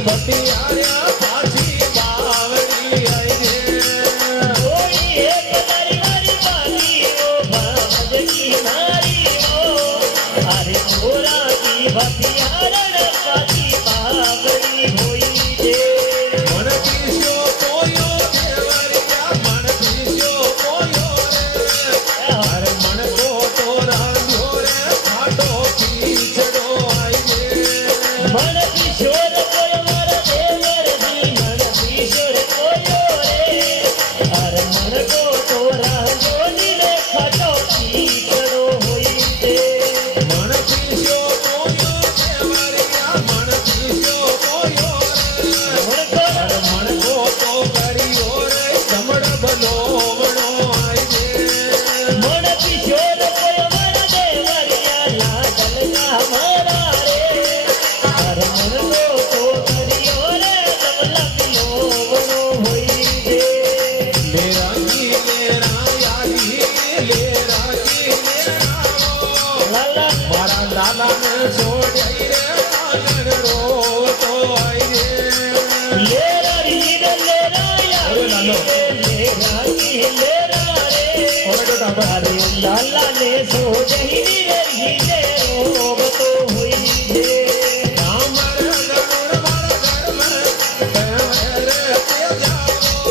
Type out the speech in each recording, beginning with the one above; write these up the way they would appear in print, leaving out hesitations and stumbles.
ભટિયાર્યા પાછી બાવડી આઈ રે કોઈ એક મારી મારી બાની ઓ ભજકી નારી ઓ અરે મોરા કી ભટિયારણ પાછી બાવડી હોઈ રે મન પીસ્યો કોયો દેવરિયા મન પીસ્યો કોયો રે હર મન તો રાંધ્યો રે ખાટો પીછડો આઈ રે મન કિશોર કોઈ મારા દેવરની મન કિશોર કોયો રે અર મન તો રાજો નીલે ખાટો પીછડો હોઈ રે મન પીસ્યો કોયો દેવરિયા મન પીસ્યો કોયો રે હર મન તો કર્યો રે જમડ બલોવણો આઈ રે મન કિશોર કોઈ મારા દેવરિયા લાડલ કા મારા રે અર મન તો કર્યો રે જમલકનો વણો હોઈ રે લેરાજી લેરાયાજી લેરાજી લેરાઓ લાલા મારા લાલાને છોડી રે આંગણ રોતો આઈ રે લેરારી લેરાયા અરે લાલો. લેરાઈ લેરા રે ઓરે તો ટાપા અરે લાલા ને સો જહી રે હીલે રોબતો હોઈ રે આમર ગણુર મારા ઘરમાં બેરે તે જાઓ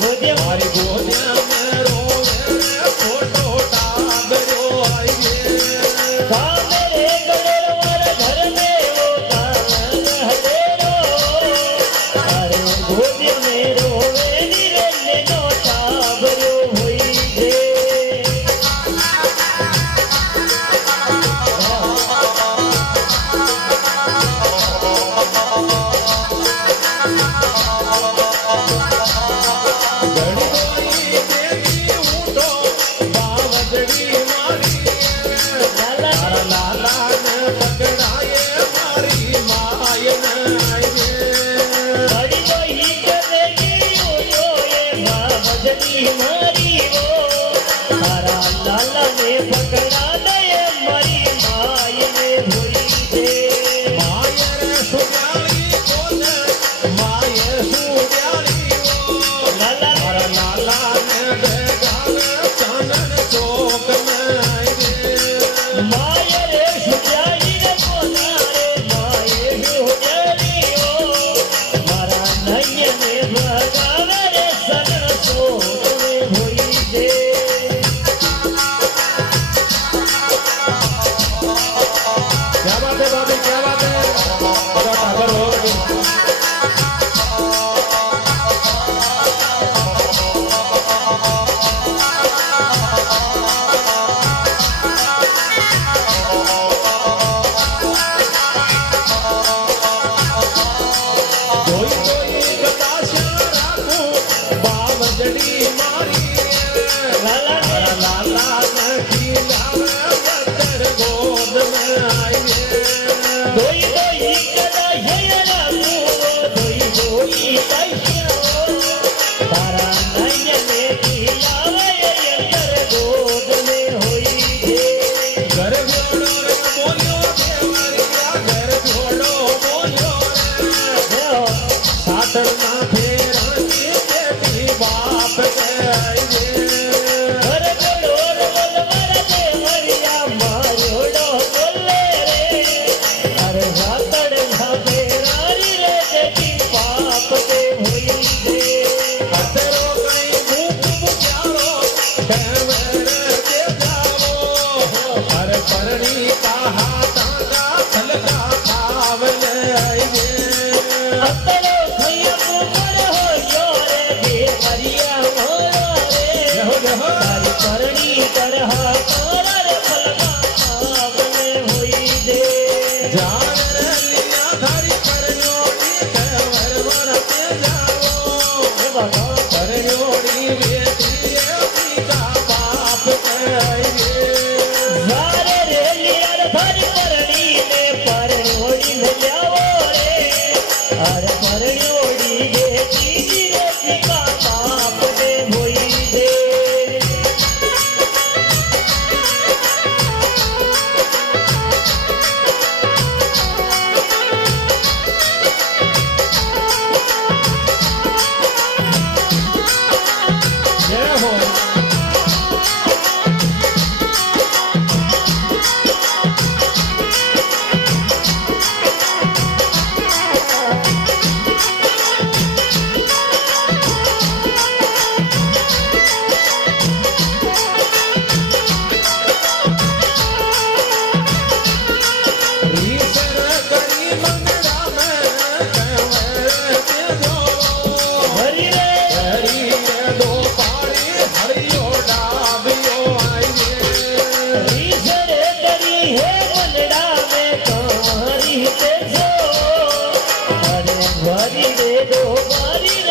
ગોદે મારી ગોદ્યા મે રોવે રે ફોટો ટાબર્યો આઈ રે કામે રે ગણેર મારા ઘર મે ઓ કામ હરેરો અરે ગોદે મે રોવે ની રે ને નો ટાબર્યો હોઈ રે ઘડી દેવી ઊંટો બાવજડી મારી લાલા તારા લાલાને પકડાયે મારી માયને આઈ રે બડી બહી કરેગી ઓ એ ભજની મારી ઓ તારા લાલા ને પકડા દે મારી માય ને ભૂલી દે માયર સુગાળી કોને માયર સુગાળી ઓ લાલા મારા લાલાને બેગાને ચાનણ ચોક મે આઈ રે માય રે સુજાઈ રે કોના રે માય સુજાઈ ઓ મારા નયને ભગાવે રે સગણ સો રે ભૂલી દે क्या बात है भाभी क्या बात है पूरा टाबर हो गई कोई कोई कदाशा राखूं बावजड़ी मारी લાલા तारा लाला ने खिलावे बदर गोद में आई रे દોઈ દોઈ કદા હેરા મો દોઈ દોઈ તૈયો તારા નયને ખીલાવે અંતર ગોદ મે હોઈ દે घर जोड़ो रे बोलियो देवरिया घर जोड़ो बोलियो रे सातर ना फेरानी बेटी बाप के आई रे ઘર જોડોર બોલ મારા દેવરિયા મારોડો બોલે રે અરે વાતડ ભાવે રારી રે દેખી પાપ તે હોઈ દે अतरो कई मुख बुझारो देवरे के जाओ हर परणी कहा ताका फलका खावले आई रे અતરો ખૈયા ઉપર હોયો રે દેવરિયા મોરો રે रहो रहो તારી કરણી તરહ તારા રે ફલકા આવને હોઈ દે जान रे लिया थारी परनोड़ी देवर वरते जाओ હે બાબા परनोड़ी बेटी पिता बाप के आई रे ઝારે રે લિયાર ભરી કરણી ને પરણોડી ને જાવો રે અર પરણોડી બેટી રે પિતા બાપ ને હોઈ દે દો મારી